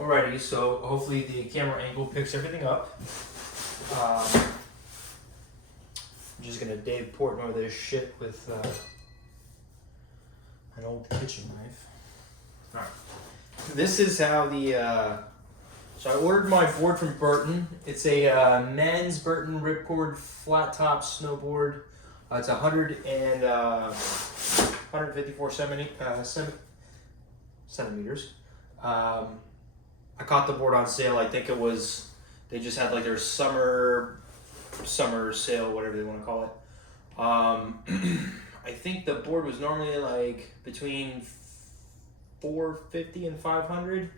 Alrighty, so hopefully the camera angle picks everything up. I'm just gonna Dave Portnoy this shit with an old kitchen knife. Alright. This is how the, so I ordered my board from Burton. It's a men's Burton Ripcord flat top snowboard. It's 154 centimeters. I caught the board on sale. I think it was, they just had like their summer sale, whatever they want to call it. I think the board was normally like between $450 and $500,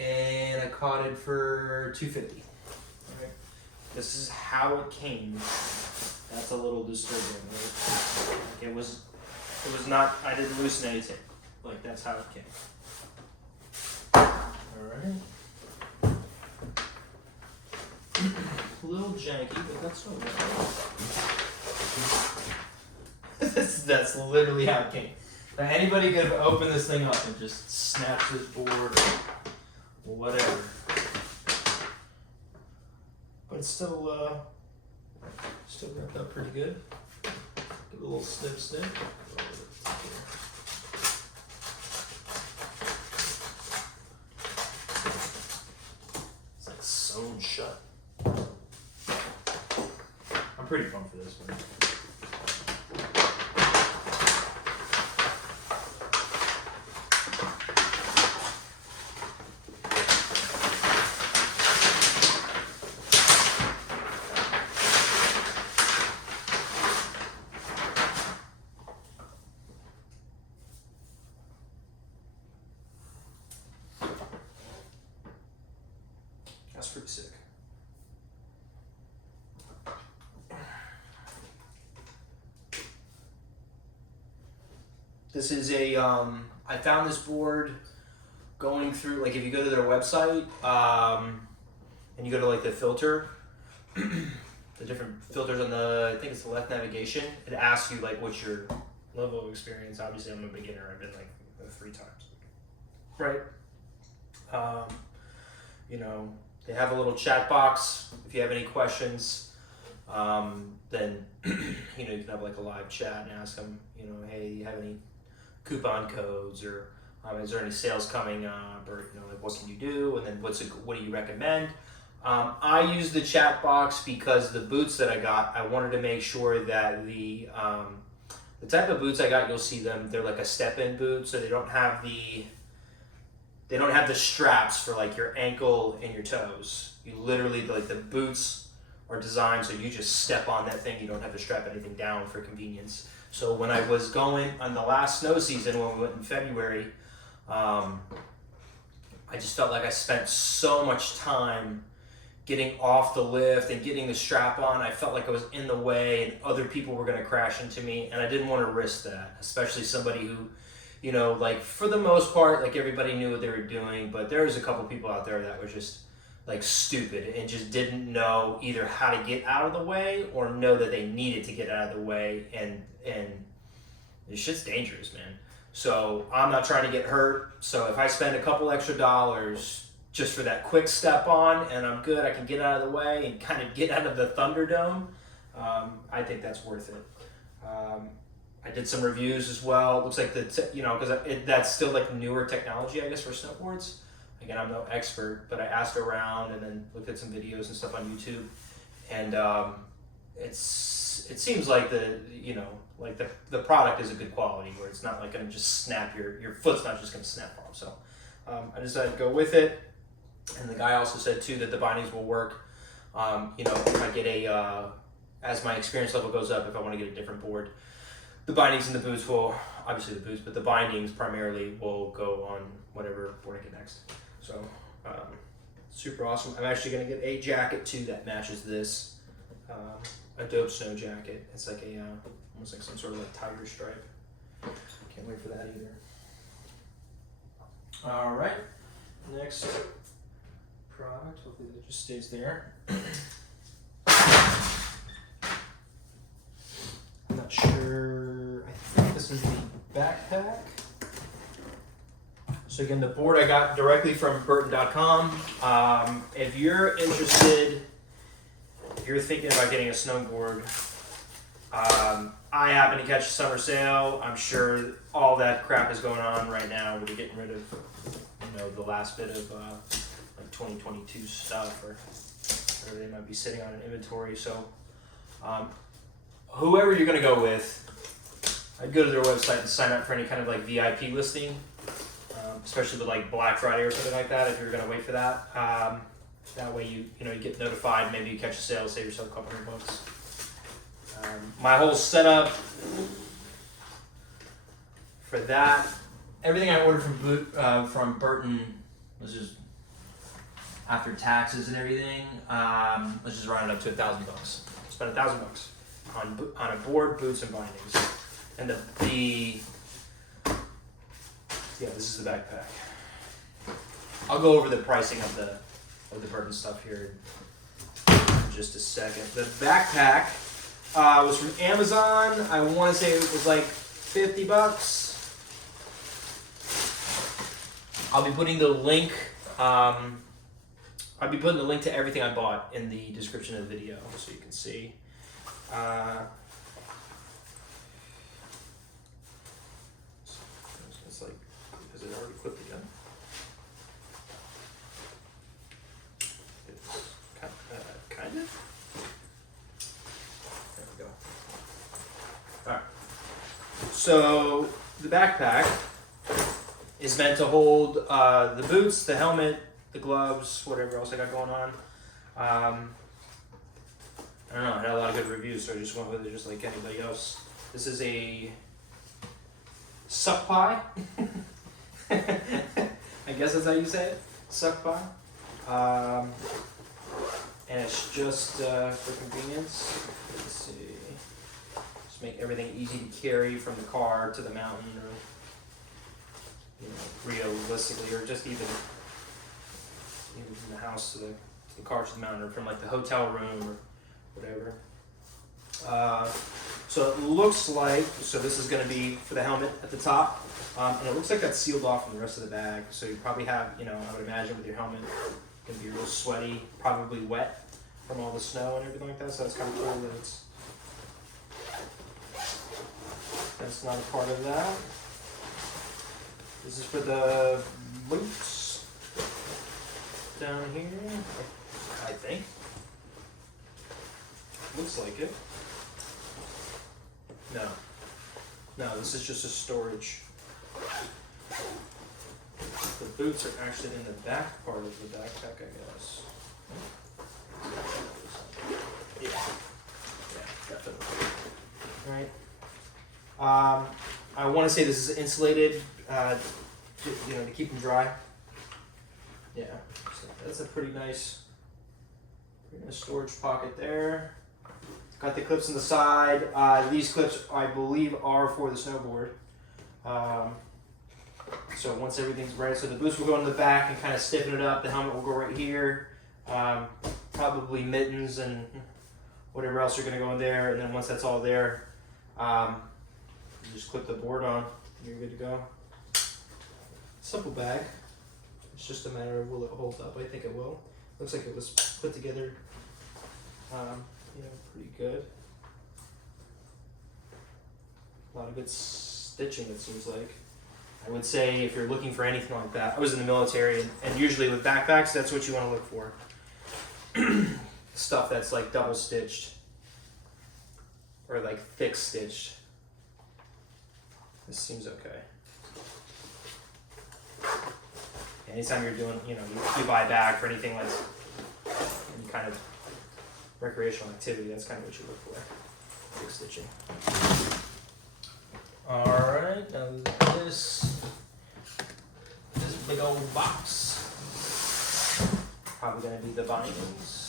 and I caught it for $250. Right? This is how it came. That's a little disturbing. Right? Like it was not. I didn't loosen anything. Like that's how it came. Alright. A little janky, but that's okay. That's literally how it came. Now anybody could have opened this thing up and just snapped this board or whatever. But it's still wrapped up pretty good. Give it a little snip. Sewn shut. I'm pretty pumped for this one. That's pretty sick. This is a, I found this board going through, like if you go to their website, and you go to like the filter, the different filters on the, I think it's the left navigation, it asks you like what's your level of experience. Obviously I'm a beginner, I've been like 3 times. Right? You know, they have a little chat box. If you have any questions, then you know you can have like a live chat and ask them, you know, hey, do you have any coupon codes, or is there any sales coming up, or you know, like what can you do, and then what do you recommend? I use the chat box because the boots that I got, I wanted to make sure that the type of boots I got, you'll see them, they're like a step-in boot, so they don't have the straps for like your ankle and your toes. You literally, like the boots are designed so you just step on that thing. You don't have to strap anything down for convenience. So when I was going on the last snow season, when we went in February, I just felt like I spent so much time getting off the lift and getting the strap on. I felt like I was in the way and other people were gonna crash into me, and I didn't want to risk that, especially somebody who, you know, like for the most part, like everybody knew what they were doing, but there was a couple people out there that were just like stupid and just didn't know either how to get out of the way or know that they needed to get out of the way, and this shit's dangerous, man. So I'm not trying to get hurt. So if I spend a couple extra dollars just for that quick step on and I'm good, I can get out of the way and kind of get out of the Thunderdome, I think that's worth it. I did some reviews as well. It looks like you know, because that's still like newer technology, I guess, for snowboards. Again, I'm no expert, but I asked around and then looked at some videos and stuff on YouTube, and it seems like the product is a good quality, where it's not like gonna just snap your foot's not just gonna snap off. So I decided to go with it, and the guy also said too that the bindings will work. You know, if I get as my experience level goes up, if I want to get a different board, the bindings and the boots will, obviously the boots, but the bindings primarily will go on whatever board I get next. So, super awesome. I'm actually going to get a jacket too that matches this, a dope snow jacket. It's like a, almost like some sort of like tiger stripe. Can't wait for that either. All right, next product, hopefully that just stays there. I'm not sure, I think this is the backpack. So again, the board I got directly from Burton.com. If you're interested, if you're thinking about getting a snowboard, I happen to catch a summer sale. I'm sure all that crap is going on right now. We're getting rid of, the last bit of like 2022 stuff or whatever they might be sitting on in inventory. So whoever you're going to go with, I'd go to their website and sign up for any kind of like VIP listing, especially with like Black Friday or something like that. If you're going to wait for that, that way you get notified. Maybe you catch a sale, save yourself a couple $100. My whole setup for that, everything I ordered from Burton was just after taxes and everything. Let's just round it up to $1,000. Spent $1,000 on a board, boots, and bindings. And this is the backpack. I'll go over the pricing of the Burton stuff here in just a second. The backpack was from Amazon. I want to say it was like $50. I'll be putting the link. I'll be putting the link to everything I bought in the description of the video, so you can see. It's like, is it already clipped again? It's kind of. There we go. All right. So the backpack is meant to hold the boots, the helmet, the gloves, whatever else I got going on. I don't know, I had a lot of good reviews, so I just went with it just like anybody else. This is a suck pie. I guess that's how you say it, suck pie. And it's just for convenience. Let's see. Just make everything easy to carry from the car to the mountain, or realistically, or just even from the house to the car to the mountain, or from like the hotel room or whatever. So it looks like, this is going to be for the helmet at the top, and it looks like that's sealed off from the rest of the bag. So you probably have, I would imagine with your helmet, it's going to be real sweaty, probably wet from all the snow and everything like that. So that's kind of cool that that's not a part of that. This is for the boots down here, I think. Looks like it. No, this is just a storage. The boots are actually in the back part of the backpack, I guess. Yeah, definitely. All right. I want to say this is insulated, to keep them dry. Yeah, so that's a pretty nice storage pocket there. Got the clips on the side. These clips, I believe, are for the snowboard. So once everything's ready, so the boots will go in the back and kind of stiffen it up. The helmet will go right here. Probably mittens and whatever else are going to go in there. And then once that's all there, you just clip the board on. You're good to go. Simple bag. It's just a matter of will it hold up. I think it will. Looks like it was put together, pretty good. A lot of good stitching, it seems like. I would say if you're looking for anything like that, I was in the military, and usually with backpacks, that's what you want to look for. Stuff that's like double stitched or like thick stitched. This seems okay. Anytime you're doing, you buy a bag for anything like any kind of recreational activity, that's kind of what you look for. Thick stitching. Alright, now this big old box. Probably going to be the bindings.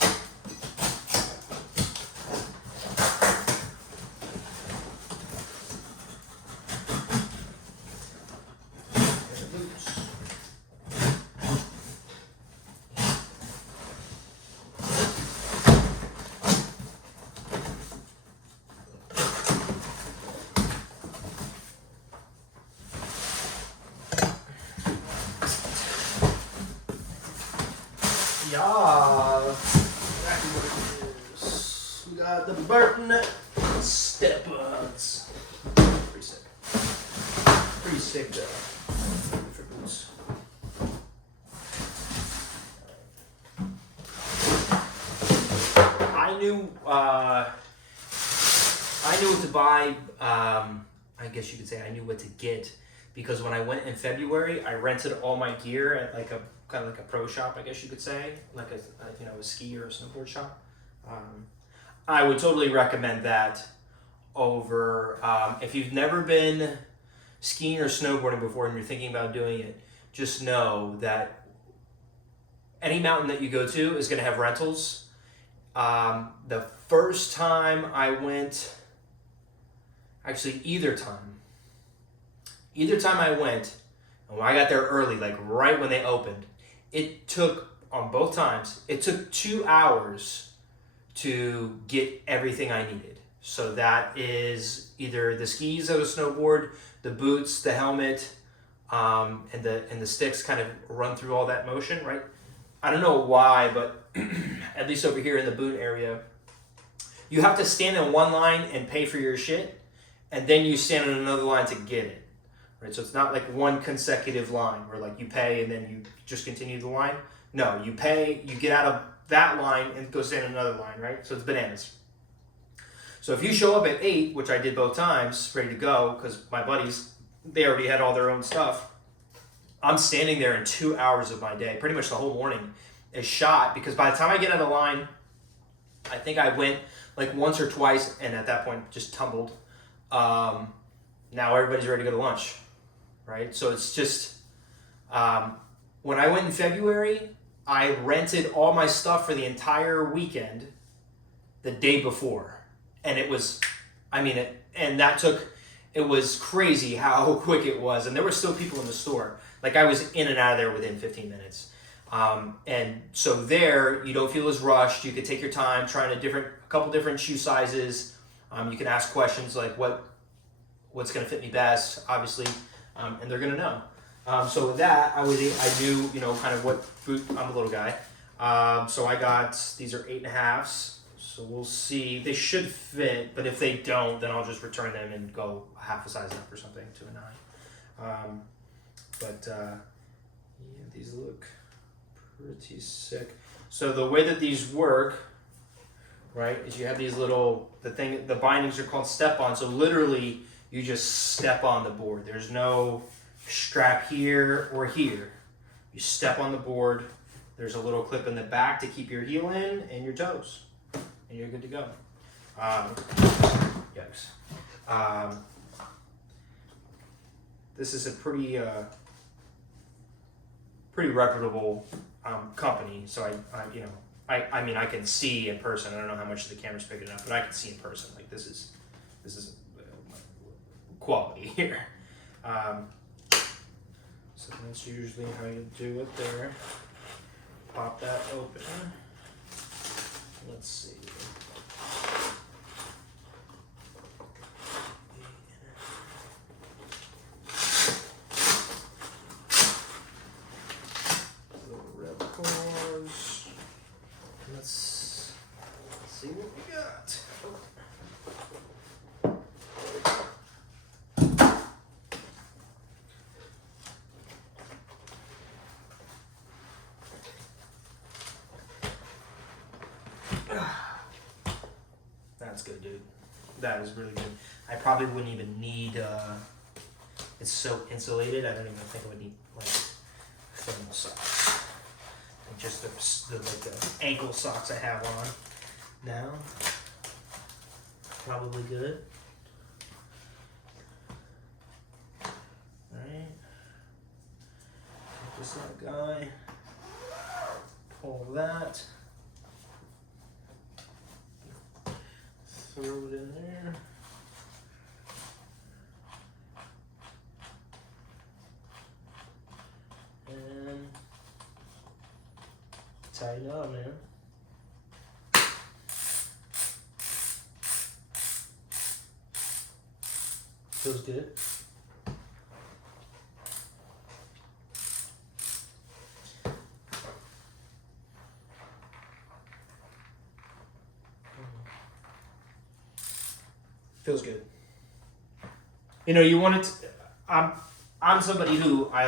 Yeah, exactly what it is. We got the Burton Step-Ons. Pretty sick. Pretty sick for boots. I knew what to buy. I guess you could say I knew what to get because when I went in February, I rented all my gear at like a kind of like a pro shop, I guess you could say, like a ski or a snowboard shop. I would totally recommend that over if you've never been skiing or snowboarding before and you're thinking about doing it. Just know that any mountain that you go to is going to have rentals. The first time I went, actually either time I went, and when I got there early, like right when they opened, it took, on both times, it took 2 hours to get everything I needed. So that is either the skis of a snowboard, the boots, the helmet, and the sticks kind of run through all that motion, right? I don't know why, but at least over here in the boot area, you have to stand in one line and pay for your shit, and then you stand in another line to get it, right? So it's not like one consecutive line where like you pay and then you just continue the line. No, you pay, you get out of that line and go stand in another line, right? So it's bananas. So if you show up at 8, which I did both times, ready to go, because my buddies, they already had all their own stuff, I'm standing there in 2 hours of my day. Pretty much the whole morning is shot because by the time I get out of line, I think I went like once or twice and at that point just tumbled. Now everybody's ready to go to lunch, right? So it's just, when I went in February, I rented all my stuff for the entire weekend the day before. And it was, it was crazy how quick it was. And there were still people in the store. Like I was in and out of there within 15 minutes. And so there, you don't feel as rushed. You can take your time, trying a couple different shoe sizes. You can ask questions like what's going to fit me best, obviously, and they're going to know. So with that, I knew, kind of what boot. I'm a little guy. So I got, these are 8.5s. So we'll see. They should fit, but if they don't, then I'll just return them and go half a size up or something to a 9. Yeah, these look pretty sick. So the way that these work, right, is you have these the bindings are called step-on. So literally, you just step on the board. There's no strap here or here. You step on the board. There's a little clip in the back to keep your heel in and your toes. And you're good to go. Yikes. This is a pretty reputable company. So I can see in person. I don't know how much the camera's picking up, but I can see in person. Like this is quality here. So that's usually how you do it there. Pop that open. Let's see. Little Ripcords. Let's see what we got. That's good, dude. That is really good. I probably wouldn't even need, it's so insulated, I don't even think I would need, like, thermal socks. And just the ankle socks I have on now. Probably good. Alright. Take this little guy. Pull that. Throw it in there. And tighten up, man. Feels good. Feels good. You know, you want it to, I'm somebody who I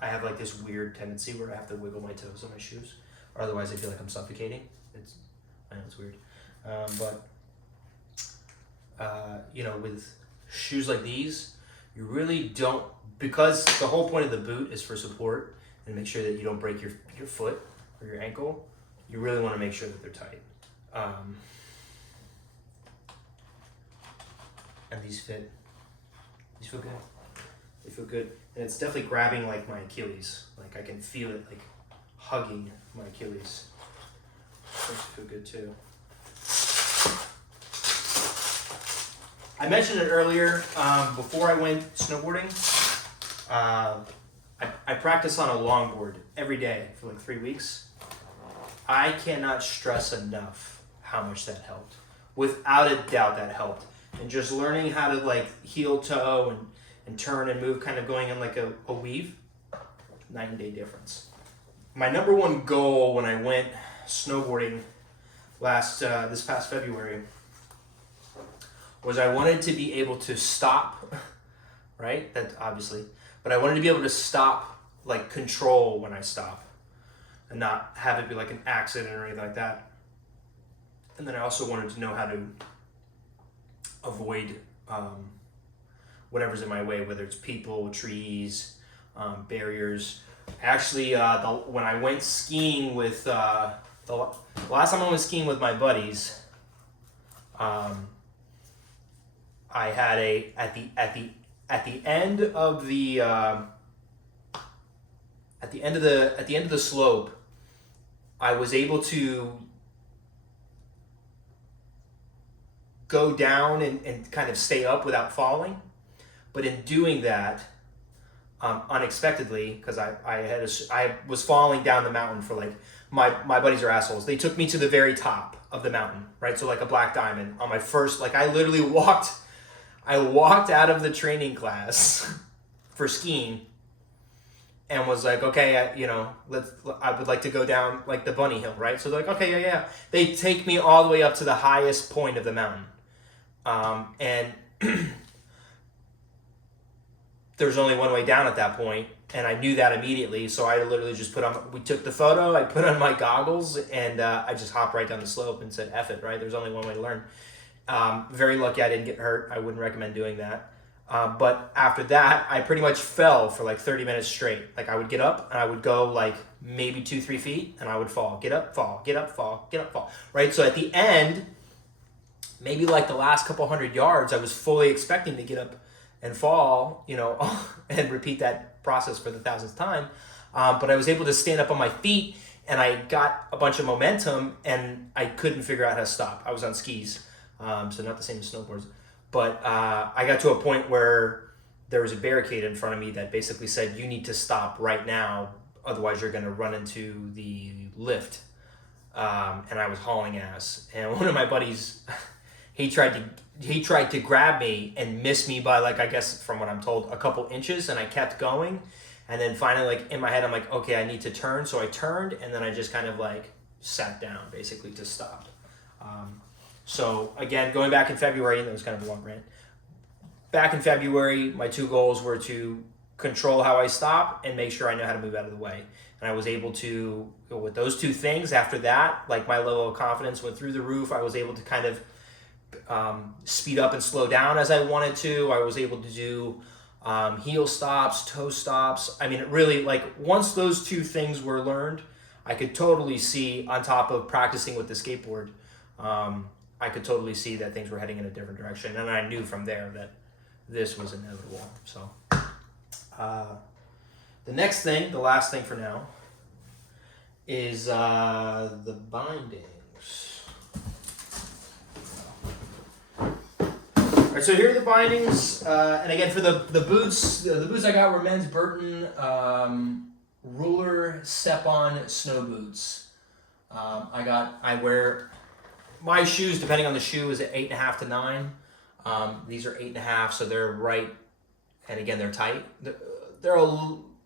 have like this weird tendency where I have to wiggle my toes on my shoes, or otherwise I feel like I'm suffocating. I know it's weird. You know, with shoes like these, you really don't, because the whole point of the boot is for support and make sure that you don't break your foot or your ankle. You really want to make sure that they're tight. And these feel good. They feel good. And it's definitely grabbing like my Achilles. Like I can feel it like hugging my Achilles. Makes it feel good too. I mentioned it earlier, before I went snowboarding, I practice on a longboard every day for like 3 weeks. I cannot stress enough how much that helped. Without a doubt that helped. And just learning how to like heel toe and turn and move, kind of going in like a weave, night and day difference. My number one goal when I went snowboarding this past February was I wanted to be able to stop, right? That obviously, but I wanted to be able to stop, like control when I stop and not have it be like an accident or anything like that. And then I also wanted to know how to avoid whatever's in my way, whether it's people, trees, barriers. Actually, when I went skiing with the last time I went skiing with my buddies, I had at the end of the slope, I was able to go down and kind of stay up without falling. But in doing that, unexpectedly, because I was falling down the mountain for like, my buddies are assholes. They took me to the very top of the mountain, right? So like a black diamond on my first, like I literally walked out of the training class for skiing and was like, okay, I would like to go down like the bunny hill, right? So they're like, okay, yeah. They take me all the way up to the highest point of the mountain. And there's only one way down at that point, and I knew that immediately, so I literally just we took the photo, I put on my goggles, and I just hopped right down the slope and said, F it, right? There's only one way to learn. Very lucky I didn't get hurt. I wouldn't recommend doing that. But after that, I pretty much fell for like 30 minutes straight. Like I would get up, and I would go like maybe 2-3 feet, and I would fall. Get up, fall, get up, fall, get up, fall, right? So at the end, maybe like the last couple 100 yards, I was fully expecting to get up and fall, and repeat that process for the 1000th time. But I was able to stand up on my feet, and I got a bunch of momentum, and I couldn't figure out how to stop. I was on skis, so not the same as snowboards. But I got to a point where there was a barricade in front of me that basically said, you need to stop right now, otherwise you're going to run into the lift. And I was hauling ass. And one of my buddies, he tried to grab me and miss me by, like, I guess from what I'm told, a couple inches, and I kept going. And then finally, like, in my head, I'm like, okay, I need to turn. So I turned, and then I just kind of like sat down basically to stop. So again, going back in February, and that was kind of a long rant. Back in February, my two goals were to control how I stop and make sure I know how to move out of the way. And I was able to go with those two things. After that, like, my level of confidence went through the roof. I was able to kind of speed up and slow down as I wanted to. I was able to do heel stops, toe stops. I mean, it really, like, once those two things were learned, I could totally see, on top of practicing with the skateboard, I could totally see that things were heading in a different direction. And I knew from there that this was inevitable. So the next thing, the last thing for now, is the bindings. All right, so here are the bindings, and again, for the boots I got were men's Burton Ruler Step-On snow boots. I wear my shoes, depending on the shoe, is at 8.5 to 9. These are 8.5, so they're right, and again, they're tight. They're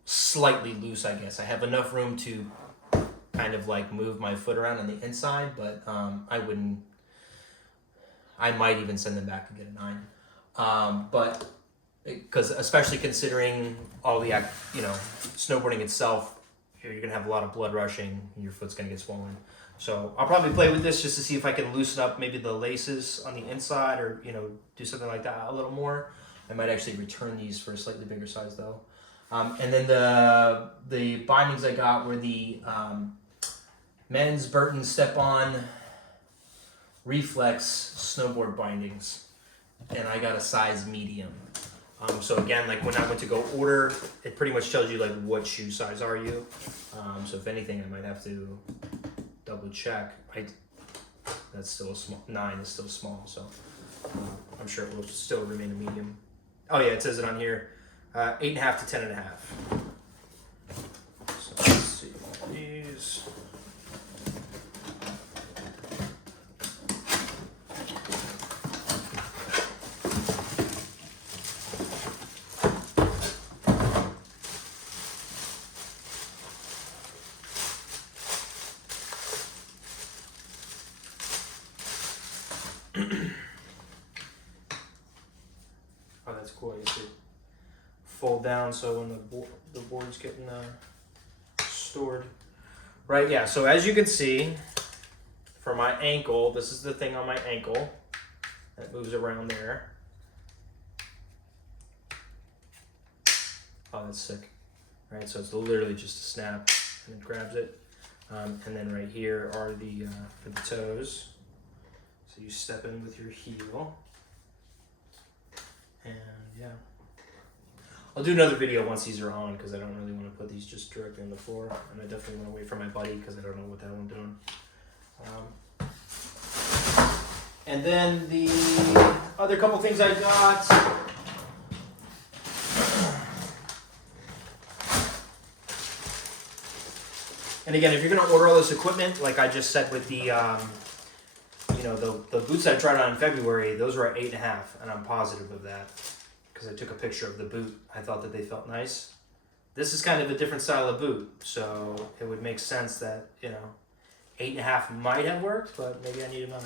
slightly loose, I guess. I have enough room to kind of like move my foot around on the inside, but I I might even send them back and get a 9. But because especially considering all the snowboarding itself, you're gonna have a lot of blood rushing and your foot's gonna get swollen. So I'll probably play with this just to see if I can loosen up maybe the laces on the inside, or do something like that a little more. I might actually return these for a slightly bigger size though. And then the bindings I got were the men's Burton Step-On Reflex snowboard bindings, and I got a size medium. So again, like when I went to go order, it pretty much tells you like what shoe size are you. So if anything, I might have to double check. That's still a small. 9 is still small, so I'm sure it will still remain a medium. Oh yeah, it says it on here, 8.5 to 10.5. So let's see these. Oh, that's cool. You see, fold down so when the board's getting stored. Right, yeah. So as you can see, for my ankle, this is the thing on my ankle that moves around there. Oh, that's sick. Right, so it's literally just a snap and it grabs it. And then right here are the for the toes. So you step in with your heel. And yeah, I'll do another video once these are on, because I don't really want to put these just directly on the floor, and I definitely want to wait for my buddy because I don't know what the hell I'm doing. And then the other couple things I got. And again, if you're going to order all this equipment, like I just said with the the boots I tried on in February, those were at 8.5, and I'm positive of that because I took a picture of the boot. I thought that they felt nice. This is kind of a different style of boot, so it would make sense that 8.5 might have worked, but maybe I need a 9.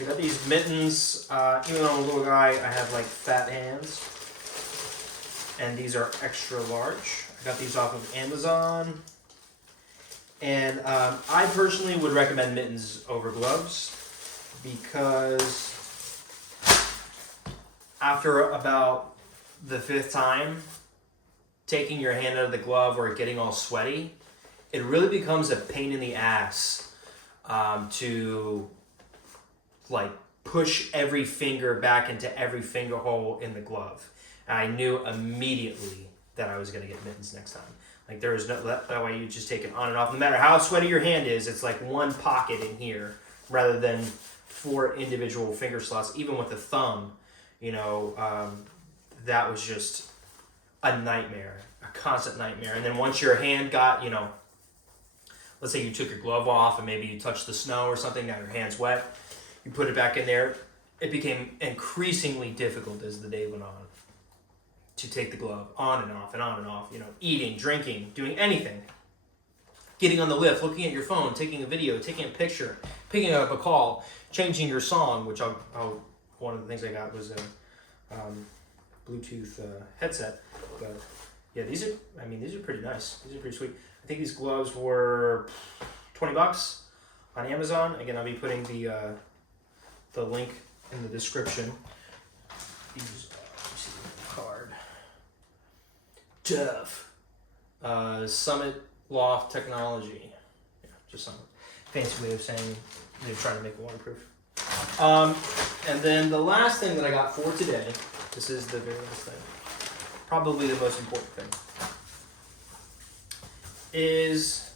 I got these mittens. Even though I'm a little guy, I have like fat hands, and these are extra large. I got these off of Amazon. And I personally would recommend mittens over gloves, because after about the 5th time taking your hand out of the glove or getting all sweaty, it really becomes a pain in the ass to like push every finger back into every finger hole in the glove. And I knew immediately that I was going to get mittens next time. Like there is no, that way you just take it on and off. No matter how sweaty your hand is, it's like one pocket in here rather than 4 individual finger slots. Even with the thumb, that was just a nightmare, a constant nightmare. And then once your hand got, let's say you took your glove off and maybe you touched the snow or something, now your hand's wet, you put it back in there, it became increasingly difficult as the day went on to take the glove on and off and on and off, eating, drinking, doing anything. Getting on the lift, looking at your phone, taking a video, taking a picture, picking up a call, changing your song, which one of the things I got was a Bluetooth headset. But yeah, these are pretty nice. These are pretty sweet. I think these gloves were $20 on Amazon. Again, I'll be putting the link in the description. These card. Tough. Summit Loft Technology. Yeah, just some fancy way of saying they're trying to make it waterproof. And then the last thing that I got for today, this is the very last thing, probably the most important thing, is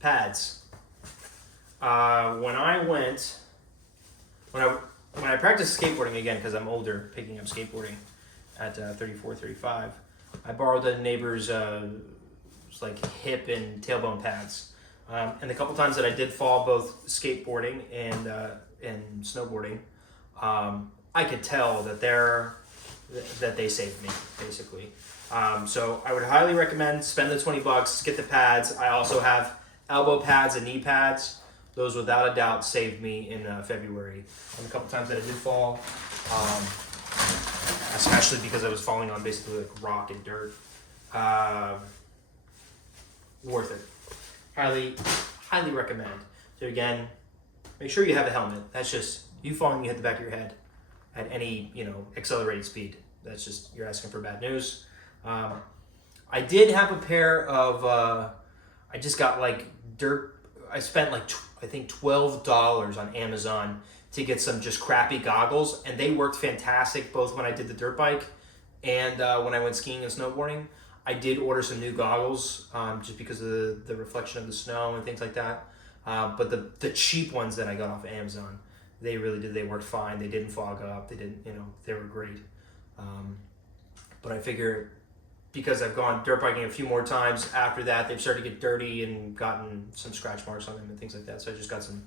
pads. When I practiced skateboarding again, because I'm older, picking up skateboarding at 34, 35, I borrowed a neighbor's hip and tailbone pads. And the couple times that I did fall both skateboarding and snowboarding, I could tell that that they saved me, basically. So I would highly recommend spend the $20, get the pads. I also have elbow pads and knee pads. Those without a doubt saved me in February. And a couple times that I did fall, especially because I was falling on basically like rock and dirt. Worth it. Highly recommend. So again, make sure you have a helmet. That's just you falling, you hit the back of your head at any accelerated speed. That's just you're asking for bad news. I did have a pair of I just got like dirt. I spent like I think $12 on Amazon to get some just crappy goggles, and they worked fantastic both when I did the dirt bike and when I went skiing and snowboarding. I did order some new goggles just because of the reflection of the snow and things like that. But the cheap ones that I got off of Amazon, they really did. They worked fine. They didn't fog up. They didn't, they were great. But I figure because I've gone dirt biking a few more times after that, they've started to get dirty and gotten some scratch marks on them and things like that. So I just got some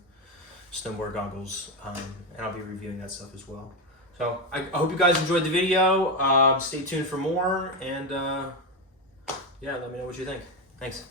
snowboard goggles, and I'll be reviewing that stuff as well. So I hope you guys enjoyed the video. Stay tuned for more, and yeah, let me know what you think. Thanks.